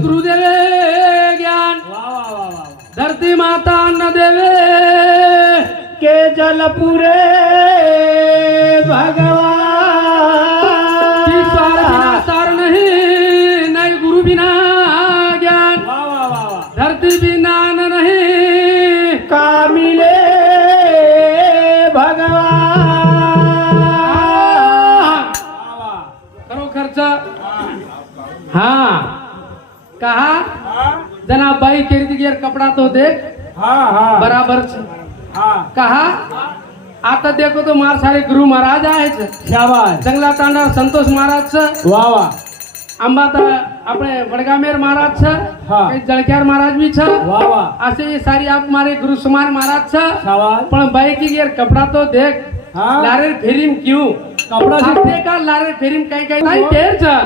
गुरुदेवे ज्ञान धरती माता अन्न देवे के जल पुरे भगवान ईश्वर बिना सार नहीं नहीं गुरु बिना ज्ञान धरती बिना अन्न नहीं का मिले भगवान करो खर्च हाँ कहा जना बाई केरी गियर कपड़ा तो देख बराबर कहा आता देखो तो मार सारे गुरु महाराज आहे शाबाश जंगला तांडा संतोष महाराज वा वा आंबा अपने वडगामेर महाराज हा. जळक्यार महाराज भी छ वा वा असे सारी आप मारे गुरु समान महाराज छ शाबाश पण बाई की गियर कपड़ा तो देख हाँ. लारे फेरीम क्यों कपड़ा से आपने का लारे फेरीम काही काही नाही केर छ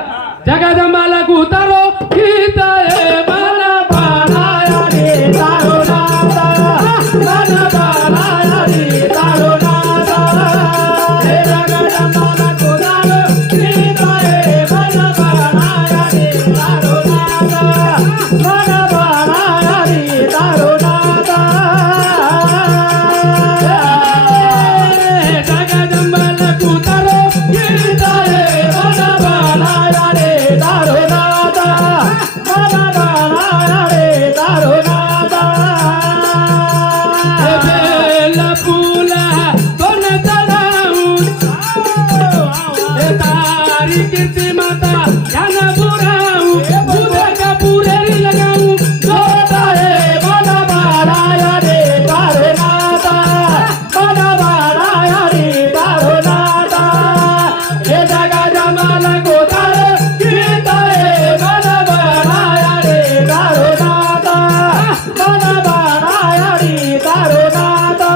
जगदंबाला उतारो गीत ए मला बनाया रे तारो नादा मन बनाया रे तारो नादा हे जगदंबाला कोदालो गीताए मन बनाया रे तारो नादा मन बनाया रे तारो नादा जगदंबाला उतारो गीताए मन बनाया रे तारो नादा मन बनाया रे तारो नादा बेला फुला दोन तळाऊ तारी कीर्ती माता याना बुराऊ बुधा का पुरेरी लगाऊ जोताए मन बनाया रे तारो नादा मन बनाया रे तारो नादा हे जगदंबाला कोतारो गीताए मन बनाया रे तारो नादा मन बनाया रे तारो नादा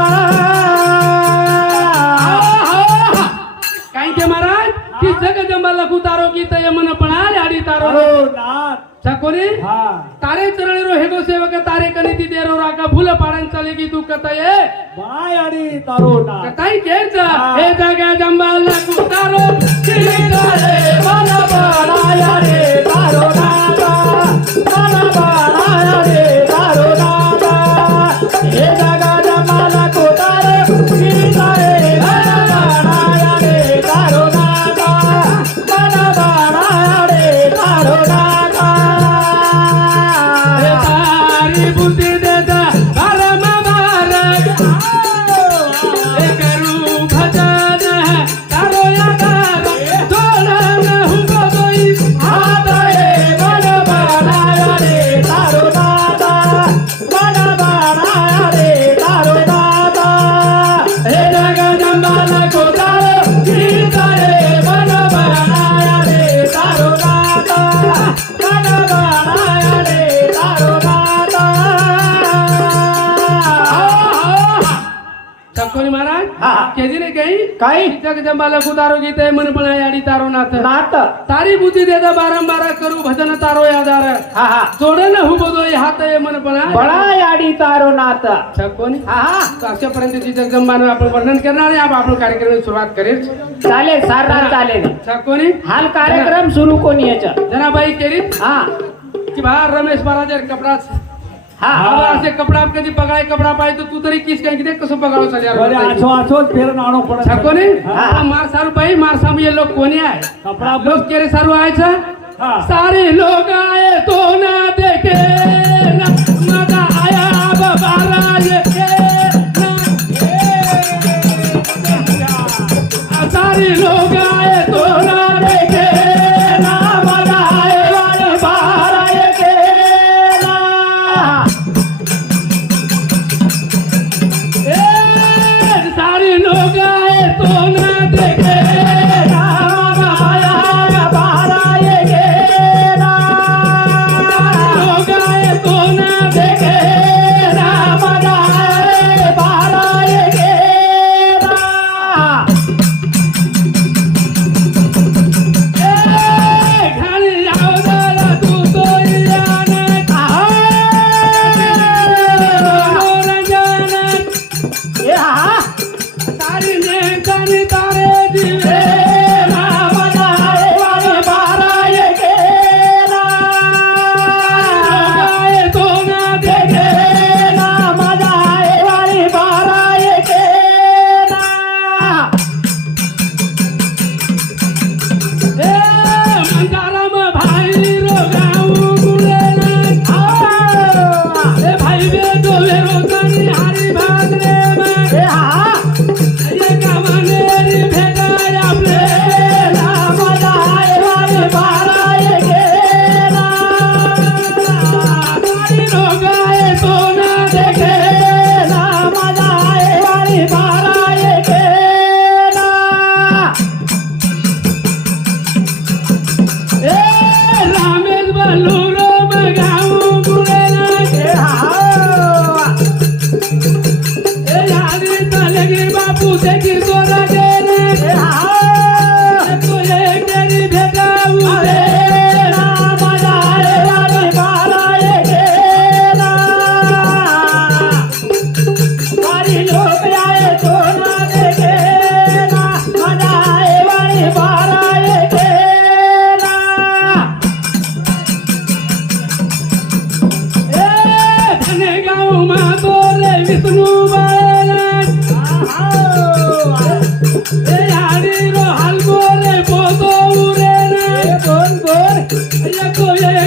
काही के महाराज की जगदंबाला उतारो गीत यमन पण आडी तारो नाथ छकोनी हा तारे चरणी रो हेगो सेवक तारे कनी ती देरो राका फुल पाडन चले की तू कतये बनाया रे तारो नाथ कताई केरचा हे जगदंबाला उतारो गीताए मन बनाया रे तारो नादा मन बनाया रे तारो नादा हे जगदंबाला कोतारो गीताए मन बनाया रे तारो नादा मन बनाया रे तारो नादा हे तारी बुद्धी देता परम भारत हे करू भजन तारो यादार तोरण हुबो दोई हाताए मन बनाया रे तारो नादा मन बनाया रे तारो नादा हे जगदंबाला कोतारो गीताए मन बनाया रे तारो नादा मन बनाया रे तारो नादा छकोनी महाराज हा. केदी ने कही काही जगदंबाला उतारो गीत है मन पण आडी तारो नाथ नात तारी बुद्धी देता बारंबार करू भजन तारो यादार हा हा जोडन हुबो दोई हात आहे मन पण बळा याडी तारो नात छकोनी हा हा अशापर्यंत जगदंबानं आपण वर्णन करणार आहे आपण कार्यक्रमाची सुरुवात करेल चालेल सारा चालेल छकोनी हाल कार्यक्रम सुरू कोणी याचा जनाबाई केली हा की बाहेर रमेश महाराज कपडा हा बाबा असे कपडा कधी पगाय कपडा पाहिजे तू तरी किस काय किती कसं पगाळो आठो फेर नाणो पडत छकोनी हा. मार सारू बाई मार सामू ये लोग कोणी आहे कपडा लोग केरे सारू आयचा हा. सारे लोग आए तो ना देखे ना मजा आया बाबा राज के ना सारे लोग आए तो ना देखे ना मला आए वाले बाहर आए के ना सारे लोग आए तो ना देखे ना मला आया बाहर आए के ना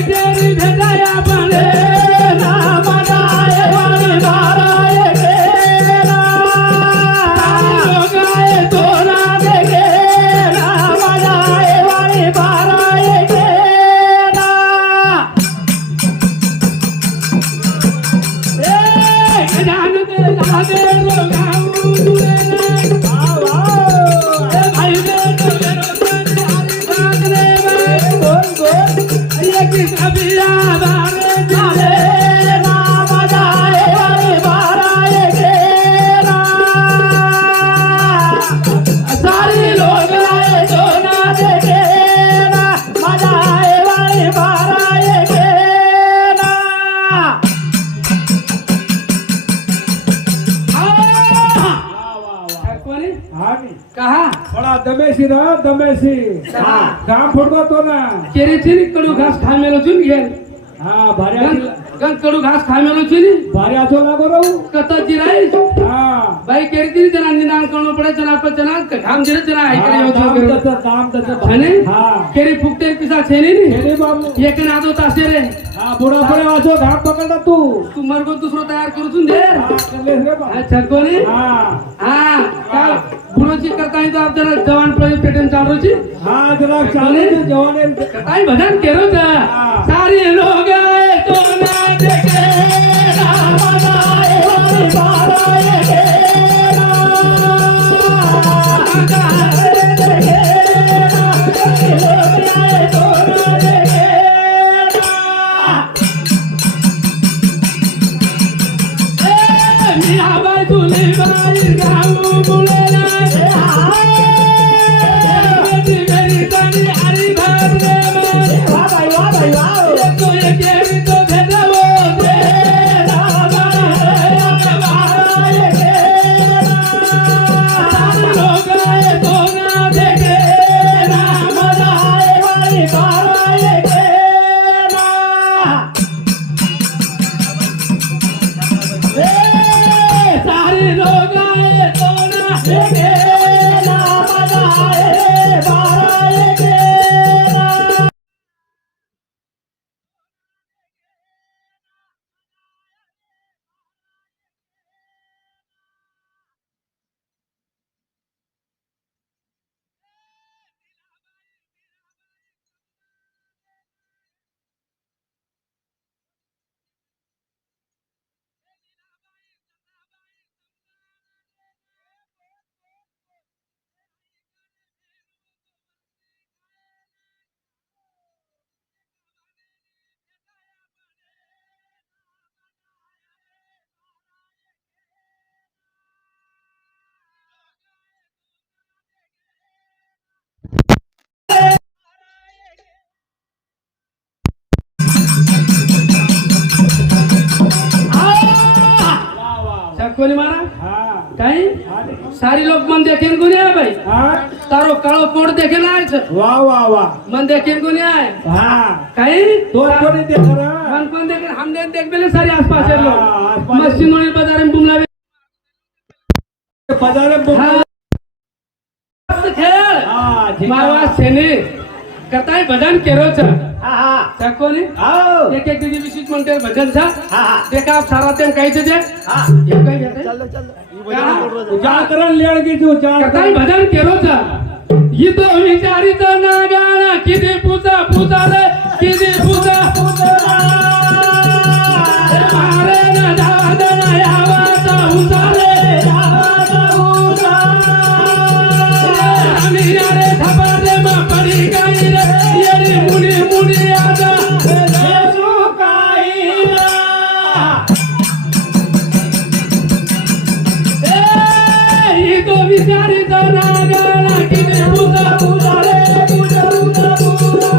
केरी भेटाया बने ना माझा आहे वाणी बाराय केला लोक आहे सोना देखे ना माझा आहे वाणी बाराय केला गजानन राधे लोगाऊ तुले भाई दे तुले हरी भागरे गोल गोल ये की कबिया बारे झाले ना माझा आहे वाणी बाराय केला सारी लोक आहे सोना देखे ना माझा आहे वाणी बाराय केला कोणी हा मी कहा बडा दमेशी ना दमेशी हा. काम फोडतो तो ना केरी चिनी कडू घास खामेलो चुन घे हा भारी गन कडू घास खामेलो चुनी भारी आचो लागो रहू कत जिराई हा भाई केरी चिनी जना निदान करनो पड़े जना पर जना घाम जिरे जना आई करे यो दाम करो तसं छने हा केरी फुकते पिसा छेनी नी खेळे बाबू ये के नादो तासे रे हा बुडा पडे वाचो घाम पकडला तू तू मरगो दुसरो तयार करू चुन दे हा करलेस रे बा अच्छा कोणी हा हां का बुरोची करताई तो आप जरा जवान पळे पेटन चालरोची हा जरा चाले जवाने करताई भजन केरो जा सारे लोग आए तो ना देखे ना माझा आहे वाणी बाराय केला देखे ना सारी लोक आहे सोना देखे मी आबाई तुले बाई गाऊ बुलेला बेटी मेरी तनी हरी भागरे वाह भाई वाह भाई वाह तो ये केरी तो भेजबो दे ना माझा आहे वाणी बाराय केला सारे लोग आए तो ना देखे ना माझा आहे वाणी बाराय केला सारे लोग आए तो ना देखे ना माझा आहे बाराय केला कोणी मारा हा काही सारी लोग मन देखेन कोणी आहे भाई हा तारो काळो पोट देखेन आहे वा वा वा मन देखेन कोणी आहे हा काही तो कोणी ते खरा मन कोण देखेन हम देख बेले सारे आसपास है हाँ, लोग आसपास- मस्जिद में बाजार में बुमला पजारे खेळ हा ठीक मारवा सेने कताई भजन केरो छ हा हा कोणी आओ एक एक दिदी विशिष्ट म्हणते भजन छ हा हा देखा आप सारा टाइम काही छे हा ये काही कहते जागरण लेण की तू कताई भजन केरो छ ये तो विचारी तो ना गाना किती पूजा पूजा रे किती पूजा मारे ना जावा ना यावा तो उतारे आम्ही रे थपारे मा पडी गई रे येरी मुनी मुनी आजा येशू काईला ये तो विचारी तो ना गाना किती पूजा पूजा रे पूजा पूजा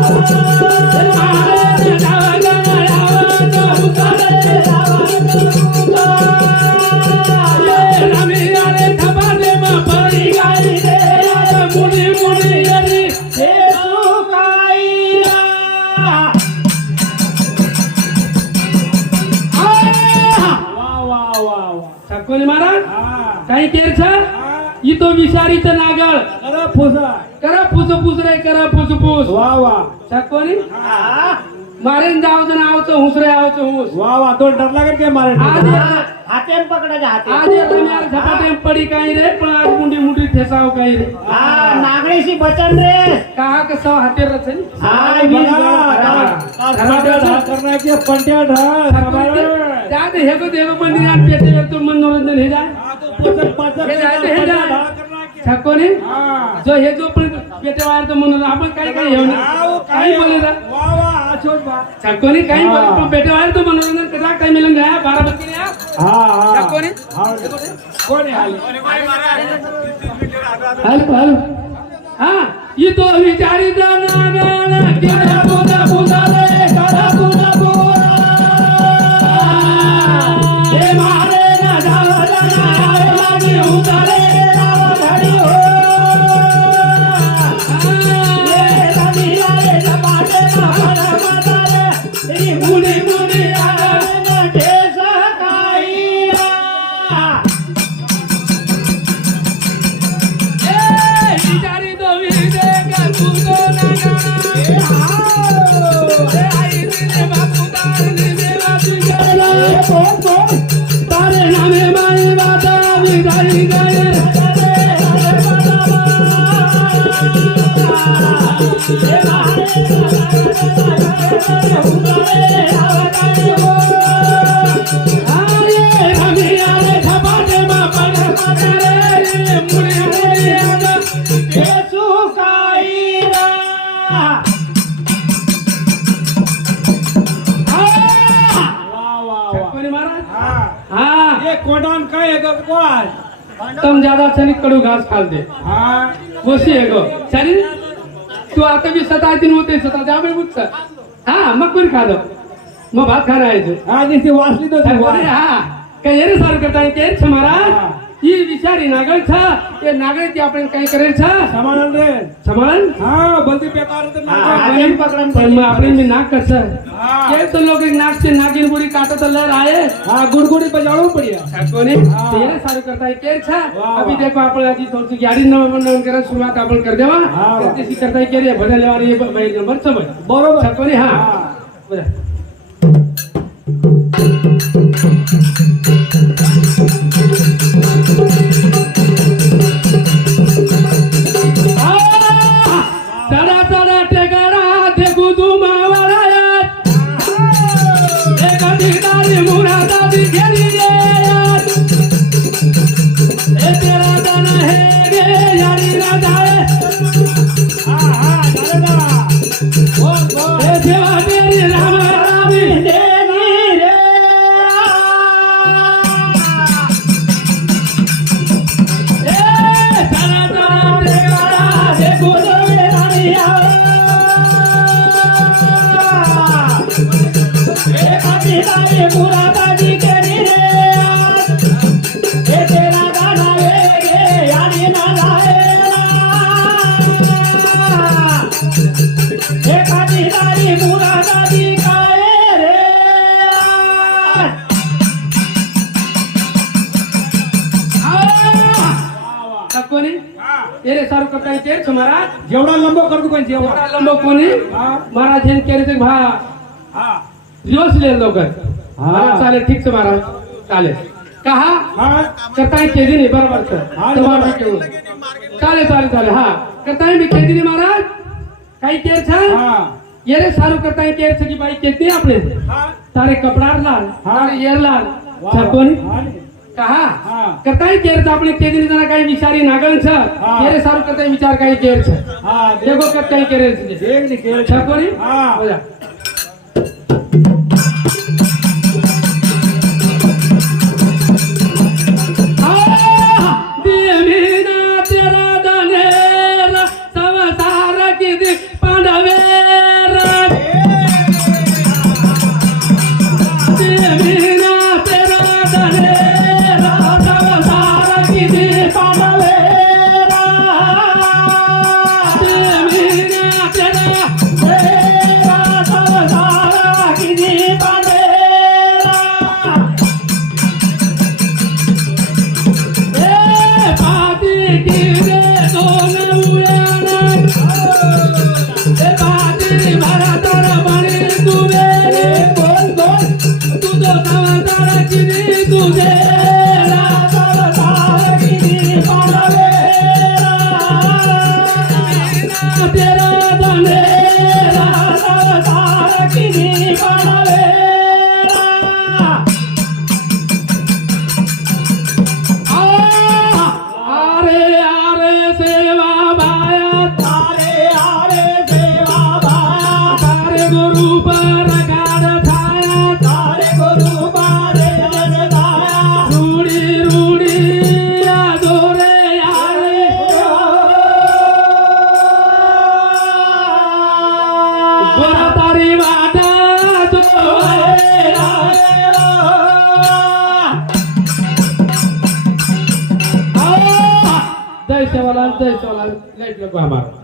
मारे ना जावा ना यावा तो उतारे आम्ही रे थपारे मा पडी गई रे मुनी मुनी येरी येशू काईला वा वा वा वा सकोनी महाराज हा काही केर छ ई तो विचारीचं नागळ अरे फुसा करा फुस फुस रे करा फुस फुस वा वा सकोनी हा मारेन जाओ जना आवतो हुस रे आवतो हुस वा वा तो डर लागेल काय मारे आज हातेम पकडायचे आज हाते ये तुम्ही आज झपाटे पडी काही रे पण आज मुंडी मुंडी ठेसाव काही रे हा नागणीशी बचन रे कहा कसं हाते रचन हा वीस करण्याचे पंट्या ढा त्यात हे को देव मंदिर आणि पेटेवर तो मनोरंजन हे जाय हे जाय हे जाय छकोनी जो हे जो पण पेटेवर तो मनोरंजन आपण काही काही घेऊ ना काही बोले रा वा वा आछोट बा छकोनी काही बोले पण पेटेवर तो मनोरंजन कसा काही मिलन गया 12 बजे ने हा हा छकोनी कोण आहे हॅलो हॅलो हा ये तो विचारी जाना गाना केला पुदा पुदा रे करा पुदा पुदा हे मारे ना जावा जाना लागी उतारे राव घडी हो ये लागी आले झपाटे मारा मारा रे मुनी मुनी आले ना ठेस काही ए विचारी तो विदे का तुझो ना ए आई दिने बापू तारने बापू चला तारे नामे माई बाता विदाई गए ये कोडान काय है कोण तुम ज्यादा छनी कडू घास खाल दे हा वशी है गो छनी तू आता भी 7 दिन होते 7 जावे मुक्त हाँ मग कोण खा दो मग भात खाना है जो आज इथे वाचली तो अरे हाँ काही येरे सार करता है केर छ महाराज ये विचारी नागल छ ये नागल की आपण काही करेल छ समानल रे समालन हा बलती पेकार तर हातेम पकडन पण मग आपण मी नाक कस हाँ। ये तो लोग नाक से नागिन बुड़ी काटो तो लर आए हा गुडगुडी बजावू पडिया कोणी हाँ। तेरे सारू करता है केर छ वाह, अभी वाह। देखो आपण आजी थोड़ी गाड़ी नंबर करा शुरुआत आपण कर देवा हाँ, वाह। कैसी करता है केर बदलने वाली ये मोबाइल नंबर सब बरोबर कोणी हाँ हाँ। बजा चढा चढा टेकारा देखू तू मावळायात एका ठिकाणी मुरादादी घेरी गेल्यात ए तेरा दाना हे गे यारी ना जाए हा हा झालं ना बोल बोल ए देवा तेरी राम रामी देवी रे ए चढा चढा टेकारा देखू तू मुरादादी केली रे हे तेरा गाना वे यानी ना हे काठीदारी मुरादादी काय रे कोणी तेरे सारू करता है केर छ महाराज जेवढा लंबो करतो पण जेवढा एवढा लंबो कोणी हाँ। महाराज हेन केरे ते भा हा दिवस ले लोग हाँ। महाराज चालेल ठीक से महाराज चालेल कहा हा करता है केदी नहीं बरोबर सर हाँ, तुम्हारा बरोबर। क्यों चालेल चालेल चालेल हाँ करता है भी केदी नहीं महाराज काही केर छ हा ये रे सारू करता है केर छ की भाई कितनी आपने हा तारे कपडार लाल हाँ। तारे येर लाल वाह, छकोनी वाह। कहा हाँ। करता है केर छ आपने केदी नहीं जना काही विचारी नागन छ हाँ। ये रे सारू करता है विचार काही केर छ हा देखो करता है केर छ देख नि केळ छकोनी हा हो जा किती वादा तो जय सेवालाल लाईट नको आम्हाला